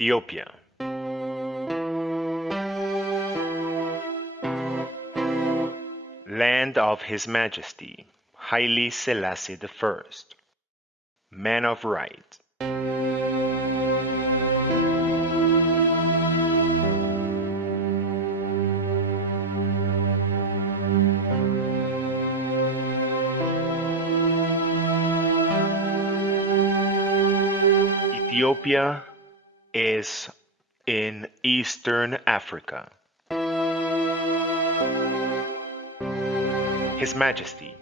Ethiopia. Land of His Majesty Haile Selassie I, Man of Right. Ethiopia is in Eastern Africa. His Majesty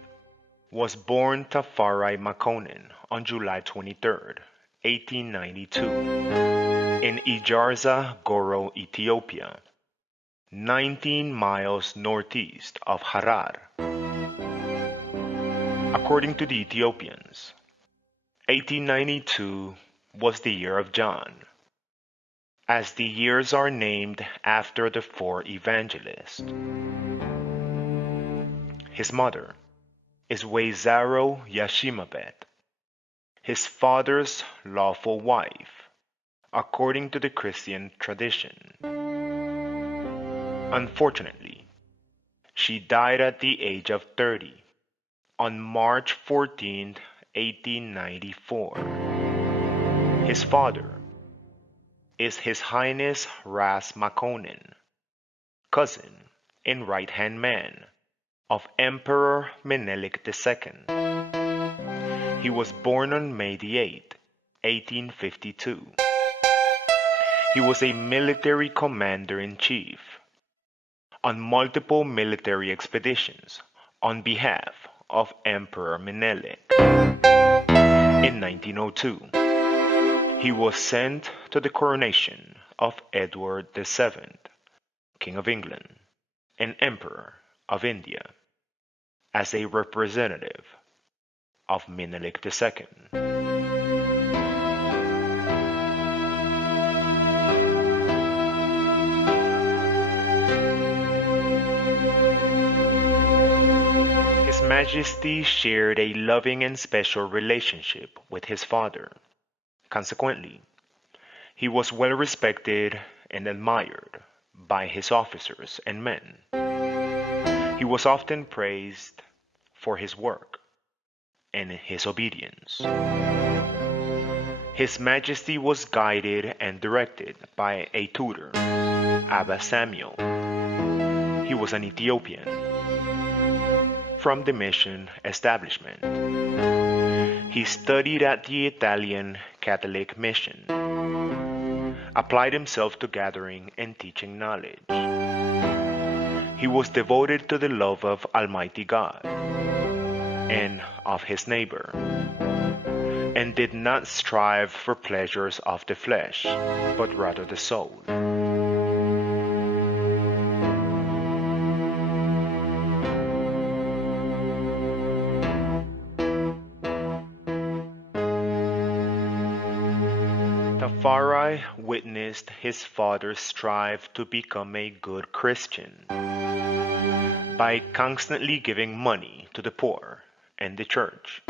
was born Tafari Makonnen on July 23, 1892, in Ijarza Goro, Ethiopia, 19 miles northeast of Harar. According to the Ethiopians, 1892 was the year of John, as the years are named after the four evangelists. His mother is Weizaro Yashimabet, his father's lawful wife, according to the Christian tradition. Unfortunately, she died at the age of 30 on March 14, 1894. His father is His Highness Ras Makonnen, cousin and right-hand man of Emperor Menelik II. He was born on May 8, 1852. He was a military commander-in-chief on multiple military expeditions on behalf of Emperor Menelik. In 1902, he was sent to the coronation of Edward VII, King of England and Emperor of India, as a representative of Menelik II. His Majesty shared a loving and special relationship with his father. Consequently, he was well respected and admired by his officers and men. He was often praised for his work and his obedience. His Majesty was guided and directed by a tutor, Abba Samuel. He was an Ethiopian from the mission establishment. He studied at the Italian Catholic mission, applied himself to gathering and teaching knowledge. He was devoted to the love of Almighty God and of his neighbor, and did not strive for pleasures of the flesh, but rather the soul. Tafari witnessed his father strive to become a good Christian by constantly giving money to the poor and the church.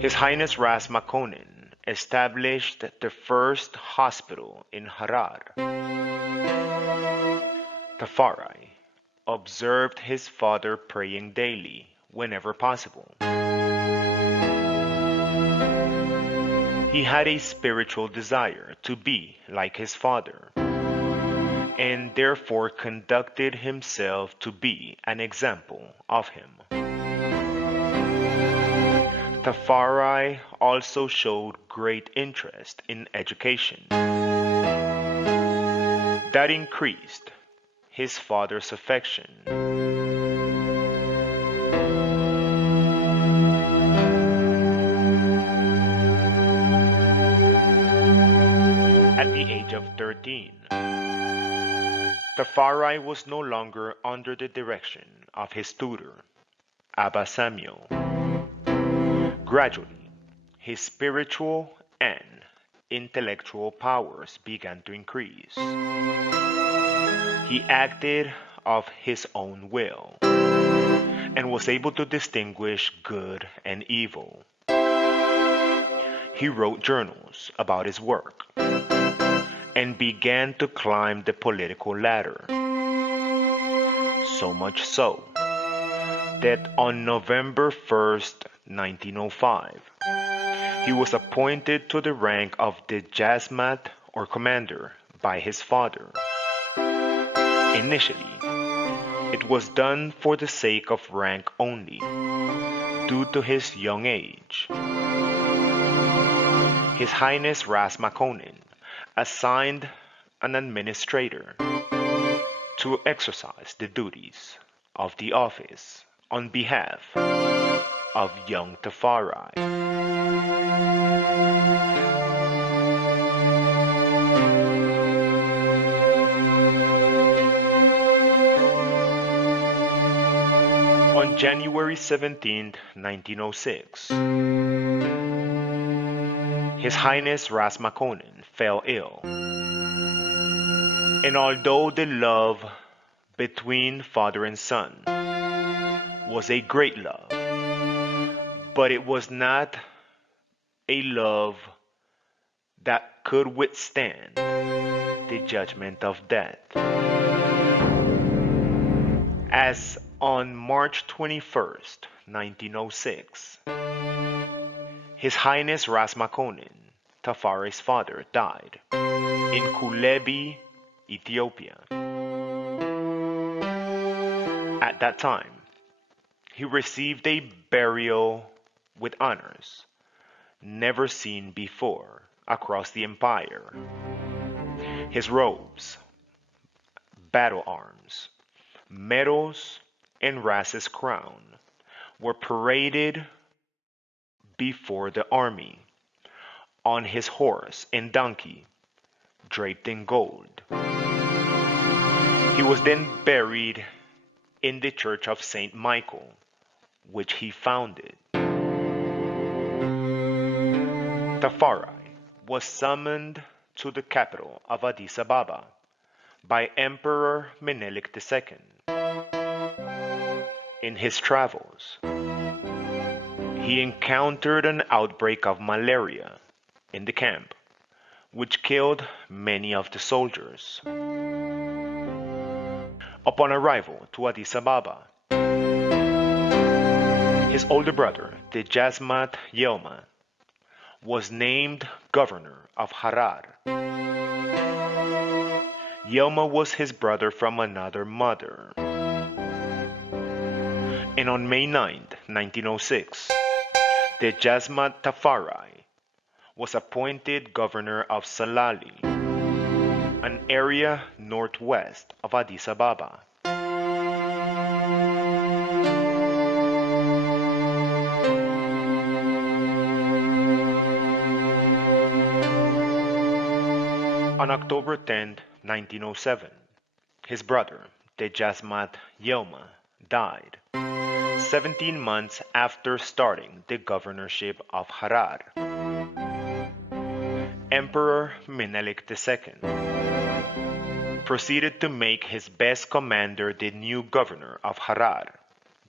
His Highness Ras Makonnen established the first hospital in Harar. Tafari observed his father praying daily whenever possible. He had a spiritual desire to be like his father, and therefore conducted himself to be an example of him. Tafari also showed great interest in education. That increased his father's affection. At the age of 13, Tafari was no longer under the direction of his tutor, Abba Samuel. Gradually, his spiritual and intellectual powers began to increase. He acted of his own will and was able to distinguish good and evil. he wrote journals about his work and began to climb the political ladder. So much so that on November 1st, 1905, he was appointed to the rank of the Jasmat or commander by his father. Initially, it was done for the sake of rank only, due to his young age. His Highness Ras Makonnen assigned an administrator to exercise the duties of the office on behalf of young Tafari. On January 17, 1906, His Highness Ras Makonnen fell ill. And although the love between father and son was a great love, but it was not a love that could withstand the judgment of death. As on March 21st, 1906, His Highness Ras Makonnen, Tafari's father, died in Kulebi, Ethiopia. At that time, he received a burial with honors never seen before across the empire. His robes, battle arms, medals, and Ras's crown were paraded before the army on his horse and donkey, draped in gold. He was then buried in the Church of St. Michael, which he founded. Tafari was summoned to the capital of Addis Ababa by Emperor Menelik II. In his travels, he encountered an outbreak of malaria in the camp, which killed many of the soldiers. Upon arrival to Addis Ababa, his older brother, the Jasmat Yelma, was named governor of Harar. Yelma was his brother from another mother. And on May 9, 1906, the Jasmat Tafari was appointed governor of Salali, an area northwest of Addis Ababa. On October 10, 1907, his brother, the Jasmat Yelma, died, 17 months after starting the governorship of Harar. Emperor Menelik II proceeded to make his best commander the new governor of Harar,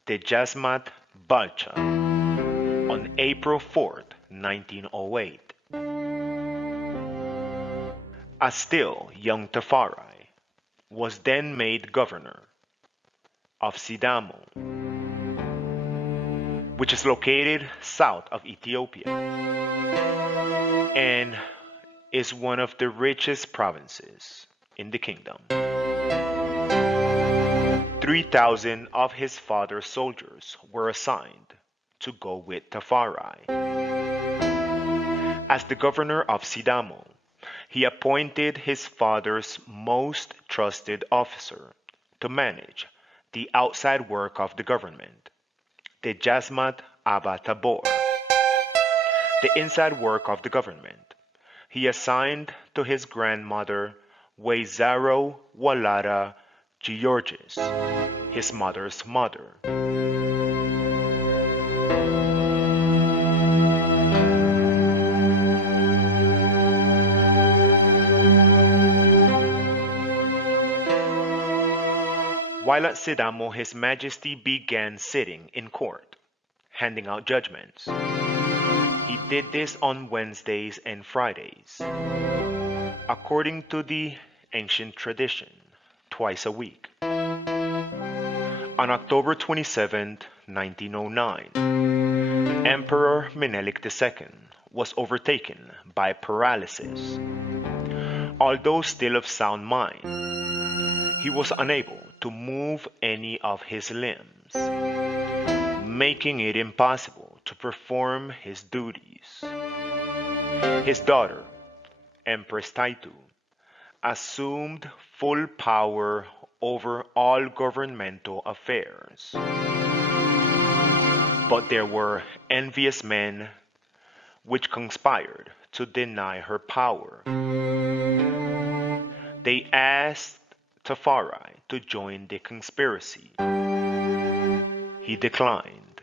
the Jasmat Balcha, on April 4, 1908. A still young Tafari was then made governor of Sidamo, which is located south of Ethiopia and is one of the richest provinces in the kingdom. 3,000 of his father's soldiers were assigned to go with Tafari. As the governor of Sidamo, he appointed his father's most trusted officer to manage the outside work of the government, the Jasmat Abba Tabor. The inside work of the government he assigned to his grandmother Weizaro Walara Georges, his mother's mother. While at Sidamo, His Majesty began sitting in court, handing out judgments. He did this on Wednesdays and Fridays, according to the ancient tradition, twice a week. On October 27, 1909, Emperor Menelik II was overtaken by paralysis. Although still of sound mind, he was unable to move any of his limbs, making it impossible to perform his duties. His daughter, Empress Taitu, assumed full power over all governmental affairs. But there were envious men which conspired to deny her power. They asked Tafari to join the conspiracy. He declined.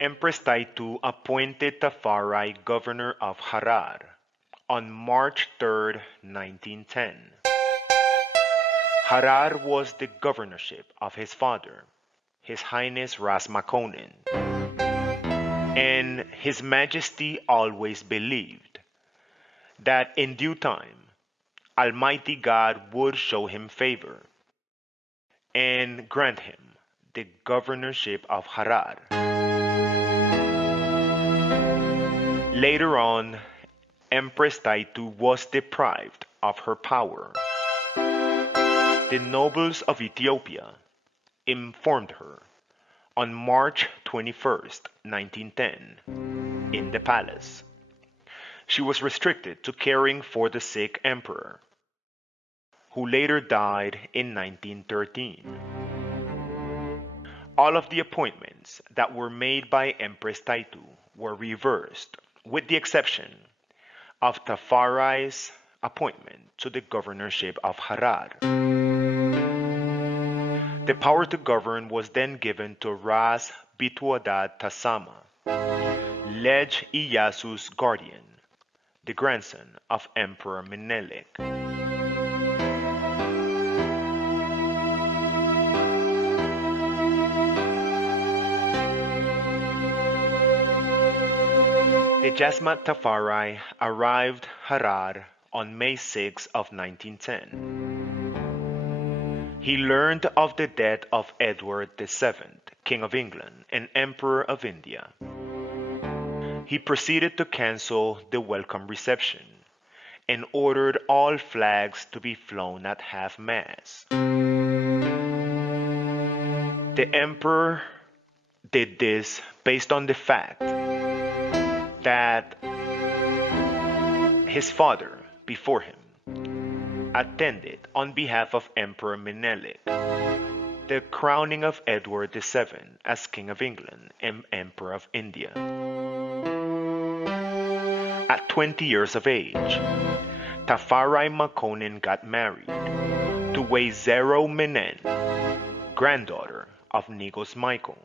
Empress Taitu appointed Tafari governor of Harar on March 3, 1910. Harar was the governorship of his father, His Highness Ras Makonnen, and His Majesty always believed that in due time Almighty God would show him favor and grant him the governorship of Harar. Later on, Empress Taitu was deprived of her power. The nobles of Ethiopia informed her on March 21, 1910, in the palace. She was restricted to caring for the sick emperor, who later died in 1913. All of the appointments that were made by Empress Taitu were reversed, with the exception of Tafari's appointment to the governorship of Harar. The power to govern was then given to Ras Bituadad Tasama, Lej Iyasu's guardian, the grandson of Emperor Menelik. The Jasmat Tafari arrived Harar on May 6 of 1910. He learned of the death of Edward VII, King of England and Emperor of India. He proceeded to cancel the welcome reception and ordered all flags to be flown at half-mast. The emperor did this based on the fact that his father, before him, attended on behalf of Emperor Menelik the crowning of Edward VII as King of England and Emperor of India. At 20 years of age, Tafari Makonnen got married to Wezero Menen, granddaughter of Nigos Michael.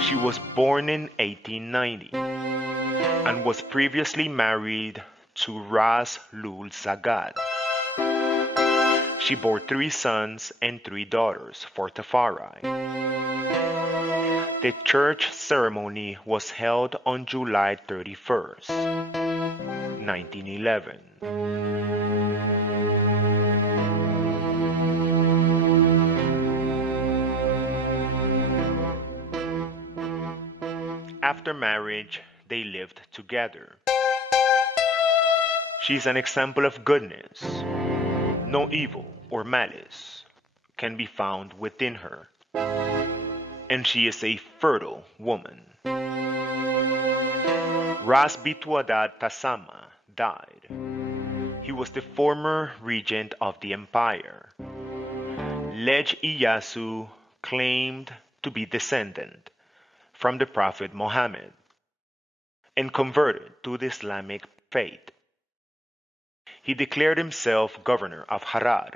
She was born in 1890 and was previously married to Ras Lul Zagad. She bore 3 sons and 3 daughters for Tafari. The church ceremony was held on July 31st, 1911. After marriage, they lived together. She's an example of goodness. No evil or malice can be found within her, and she is a fertile woman. Ras Bituadad Tasama died. He was the former regent of the empire. Lej Iyasu claimed to be descendant from the Prophet Muhammad and converted to the Islamic faith. He declared himself governor of Harar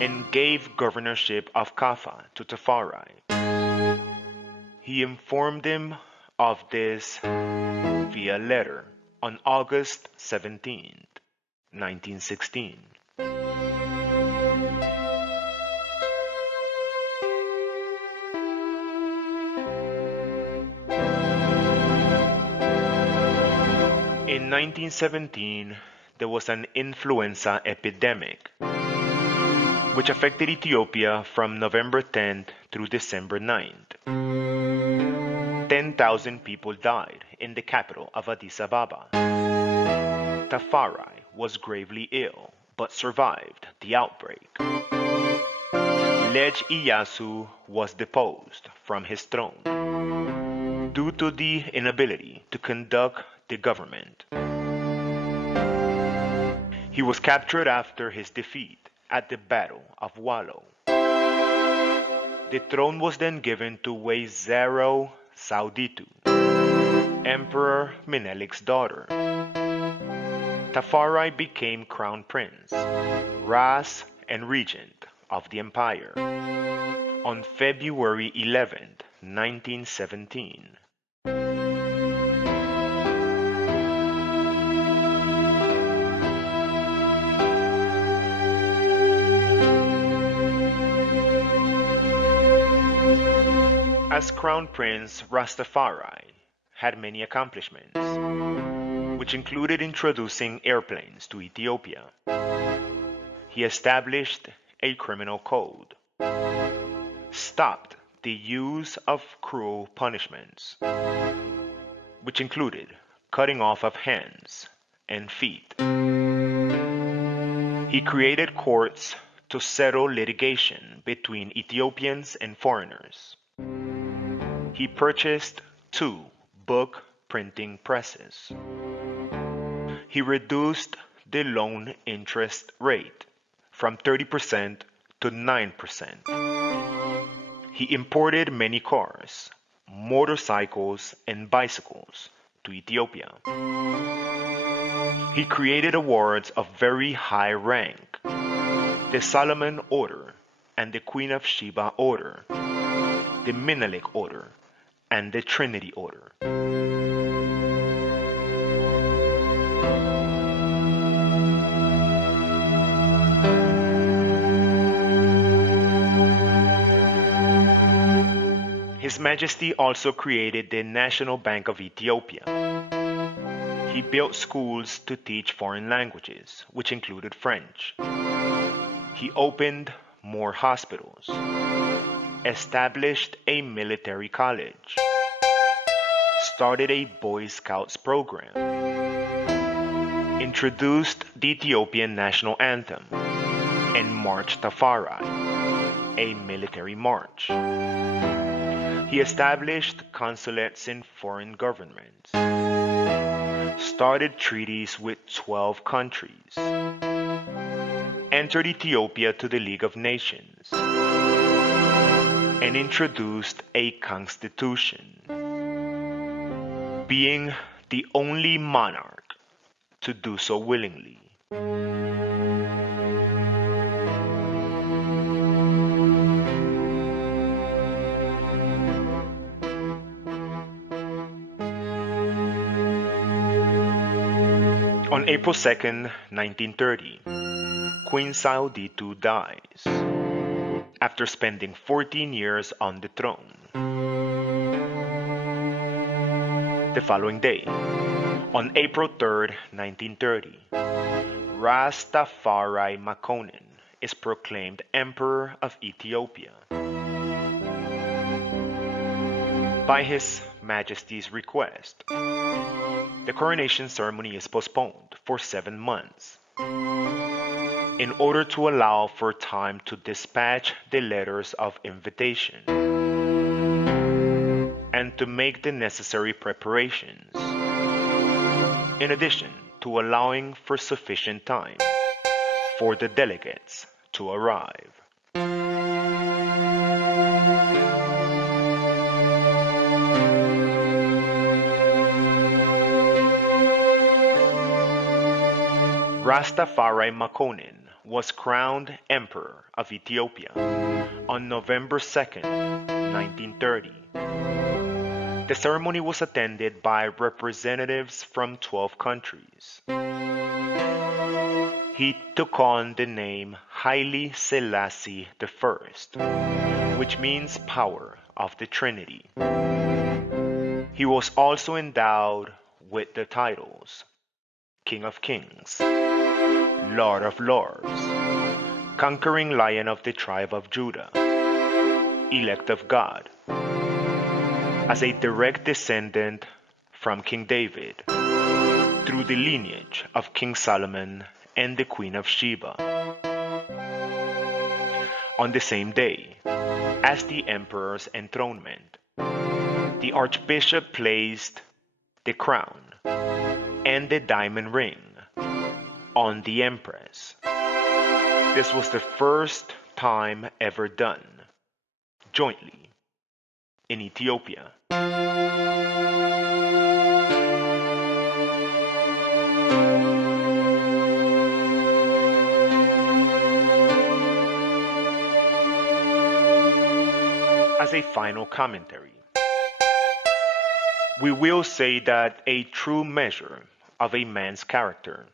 and gave governorship of Kaffa to Tafari. He informed him of this via letter on August 17th, 1916. In 1917, there was an influenza epidemic which affected Ethiopia from November 10th through December 9th. 10,000 people died in the capital of Addis Ababa. Tafari was gravely ill but survived the outbreak. Lej Iyasu was deposed from his throne due to the inability to conduct the government. He was captured after his defeat at the Battle of Wallo. The throne was then given to Wezero Sauditu, Emperor Menelek's daughter. Tafari became crown prince, ras, and regent of the empire on February 11, 1917. As Crown Prince, Rastafari had many accomplishments, which included introducing airplanes to Ethiopia. He established a criminal code, stopped the use of cruel punishments, which included cutting off of hands and feet. He created courts to settle litigation between Ethiopians and foreigners. He purchased 2 book printing presses. He reduced the loan interest rate from 30% to 9%. He imported many cars, motorcycles, and bicycles to Ethiopia. He created awards of very high rank, the Solomon Order and the Queen of Sheba Order, the Menelik Order, and the Trinity Order. His Majesty also created the National Bank of Ethiopia. He built schools to teach foreign languages, which included French. He opened more hospitals, established a military college, started a Boy Scouts program, introduced the Ethiopian national anthem, and marched Tafari, a military march. He established consulates in foreign governments, started treaties with 12 countries, entered Ethiopia to the League of Nations, and introduced a constitution, being the only monarch to do so willingly. On April 2nd, 1930, Queen Sauditu dies after spending 14 years on the throne. The following day, on April 3rd, 1930, Rastafari Makonnen is proclaimed Emperor of Ethiopia. By His Majesty's request, the coronation ceremony is postponed for 7 months in order to allow for time to dispatch the letters of invitation and to make the necessary preparations, in addition to allowing for sufficient time for the delegates to arrive. Rastafari Makonnen was crowned Emperor of Ethiopia on November 2nd, 1930. The ceremony was attended by representatives from 12 countries. He took on the name Haile Selassie I, which means power of the Trinity. He was also endowed with the titles King of Kings, Lord of Lords, Conquering Lion of the tribe of Judah, Elect of God, as a direct descendant from King David through the lineage of King Solomon and the Queen of Sheba. On the same day as the emperor's enthronement, the archbishop placed the crown and the diamond ring on the empress. This was the first time ever done jointly in Ethiopia. As a final commentary, we will say that a true measure of a man's character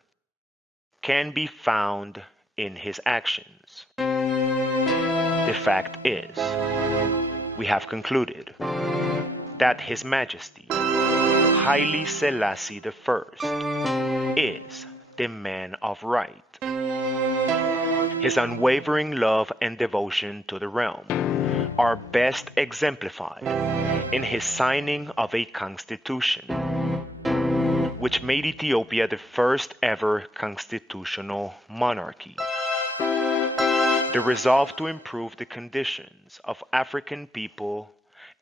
can be found in his actions. The fact is, we have concluded that His Majesty Haile Selassie I is the man of right. His unwavering love and devotion to the realm are best exemplified in his signing of a constitution, which made Ethiopia the first ever constitutional monarchy. The resolve to improve the conditions of African people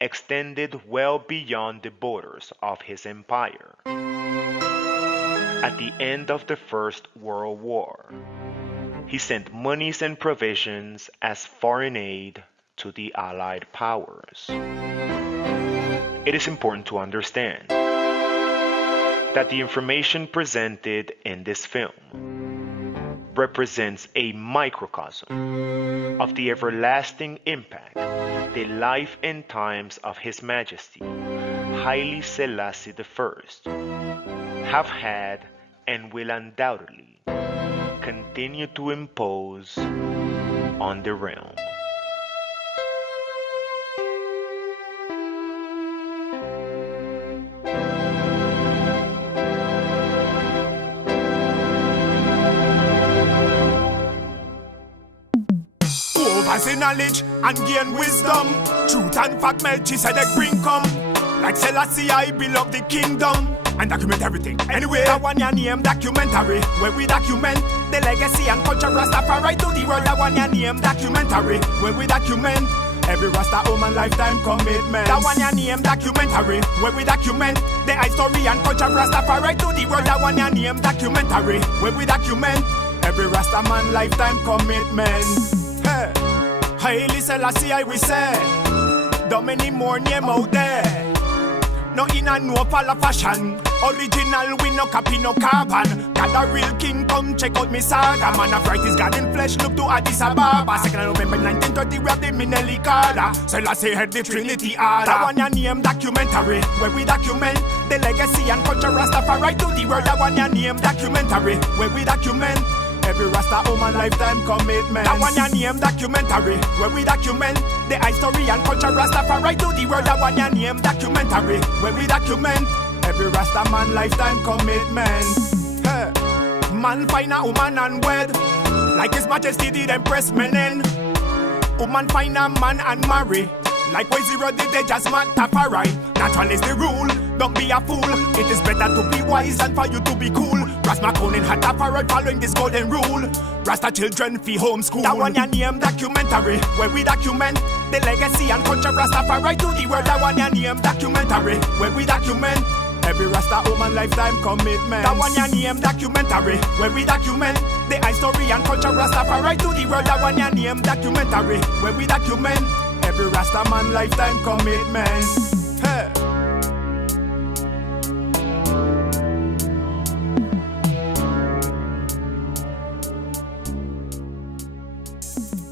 extended well beyond the borders of his empire. At the end of the First World War, he sent monies and provisions as foreign aid to the Allied powers. It is important to understand that the information presented in this film represents a microcosm of the everlasting impact the life and times of His Majesty Haile Selassie I have had and will undoubtedly continue to impose on the realm. Oversee knowledge and gain wisdom. Truth and fact Melchizedek bring come. Like Selassie I build up the kingdom and document everything. Anyway, that one your name documentary, where we document the legacy and culture Rastafari to the world. That one your name documentary, where we document every Rasta woman lifetime commitment. That one your name documentary, where we document the history and culture Rastafari to the world. That one your name documentary, where we document every Rasta man lifetime commitment. Hey, Haile Selassie I we say, don't many more name out there. No in a no pala fashion. Original, we no copy, no carbon. Got a real king, come check out me saga. Man of right is God in flesh, look to Addis Ababa. 2nd of November 1930, we have the Melekel. Selassie had the Trinity order. That one your name documentary, where we document the legacy and culture Rastafari to the world. That one your name documentary, where we document every Rasta woman lifetime commitment. That one your name documentary, where we document the history and culture Rastafari to the world. That one your name documentary, where we document every Rasta man lifetime commitment. Hey. Man find a woman and wed, like His Majesty did Empress Menen. Woman find a man and marry, like way Zero did they just Matafari. Natural is the rule, don't be a fool. It is better to be wise than for you to be cool. Rasta Conin had Tafari following this golden rule. Rasta children fi homeschool. That one your name documentary, where we document the legacy and culture Rastafari to the world. That one your name documentary, where we document every Rasta woman lifetime commitment. That one your name documentary, where we document the history and culture Rastafari to the world. That one your name documentary, where we document every Rasta man lifetime commitment. Hey.